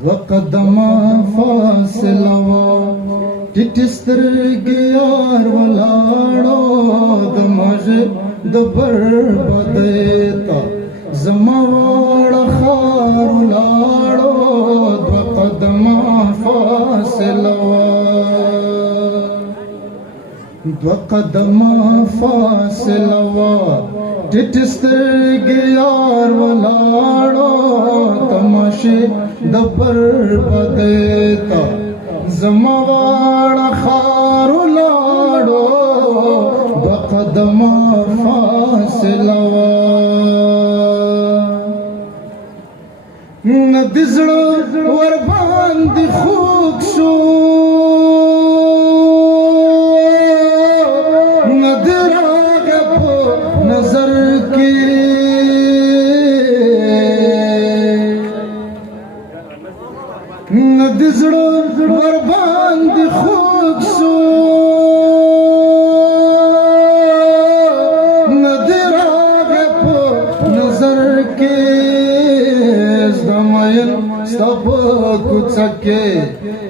دو قدمه فاصله وه ټیټې سترګې یار ولاړو د مژې د بربادۍ ته زما واړه ښار ولاړو دوه قدمه فاصله وه دوه قدمه فاصله وه ټیټې سترګې یار ولاړو تماشې د بربادۍ ته زما واړه ښار ولاړو دوه قدمه فاصله وه نه د زړه ورباندې خوږ شو نه د راغه په نظر کې نه د زړه ورباندې خوږ شو نه د راغه په نظر کې زده مین ستا په کوڅه کې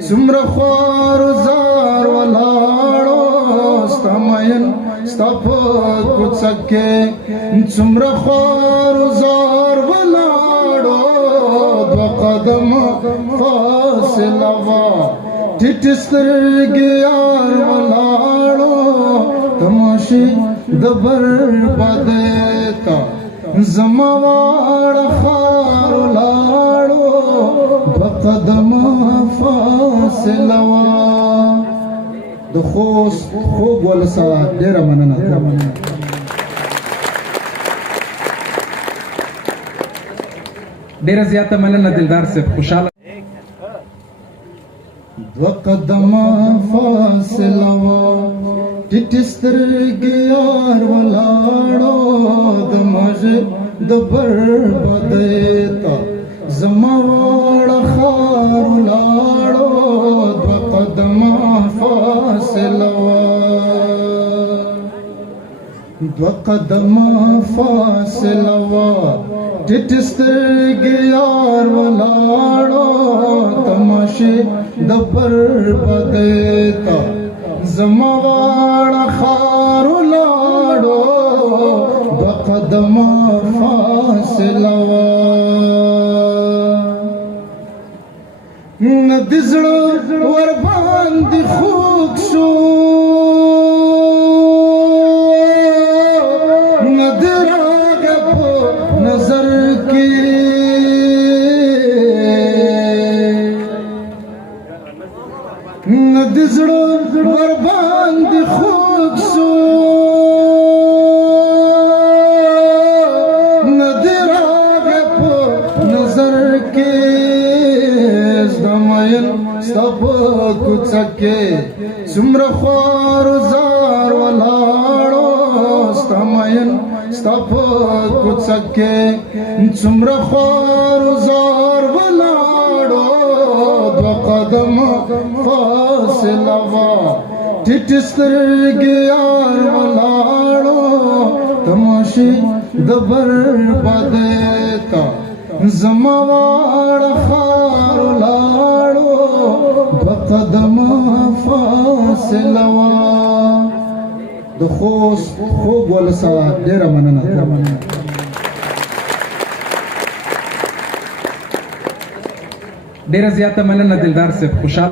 څومره خوار زار ولاړو ستا مین ستا په کوڅه کې څومره خوار زار ولاړو دوه قدمه فاصله وه ټیټې سترګې یار ولاړو تماشې د بربادۍ ته زما واړه ښار ولاړو دوه قدمه فاصله وه د خوست خوږ ولسه ډېره مننه ډیره زیاته مننه دلدار صاحب خوشاله دوه قدمه فاصله وه ټیټې سترګې یار ولاړو د مژې د بربادۍ ته زما واړه ښار ولاړو دوه قدمه فاصله وه دوه قدمه فاصله وه ټیټې سترګې یار ولاړو تماشې د بربادۍ ته زما واړه ښار ولاړو دوه قدمه فاصله وه نه د زړه ورباندې خوږ شو نه د راغه په نظر کې نه د زړه ورباندې خوږ شو نه د راغه په نظر کې زده مین ستا په کوڅه کې څومره خوار زار ولاړو ستا مین ستا په کوڅه کې څومره خوار زار ولاړو دوه قدمه فاصله وه ټیټې سترګې یار ولاړو تماشې د بربادۍ ته زما واړه ښار ولاړو دوه قدمه فاصله وه د خوست خوږ ولسه ډېره مننه ډیره زیاته مننه دلدار صاحب خوشاله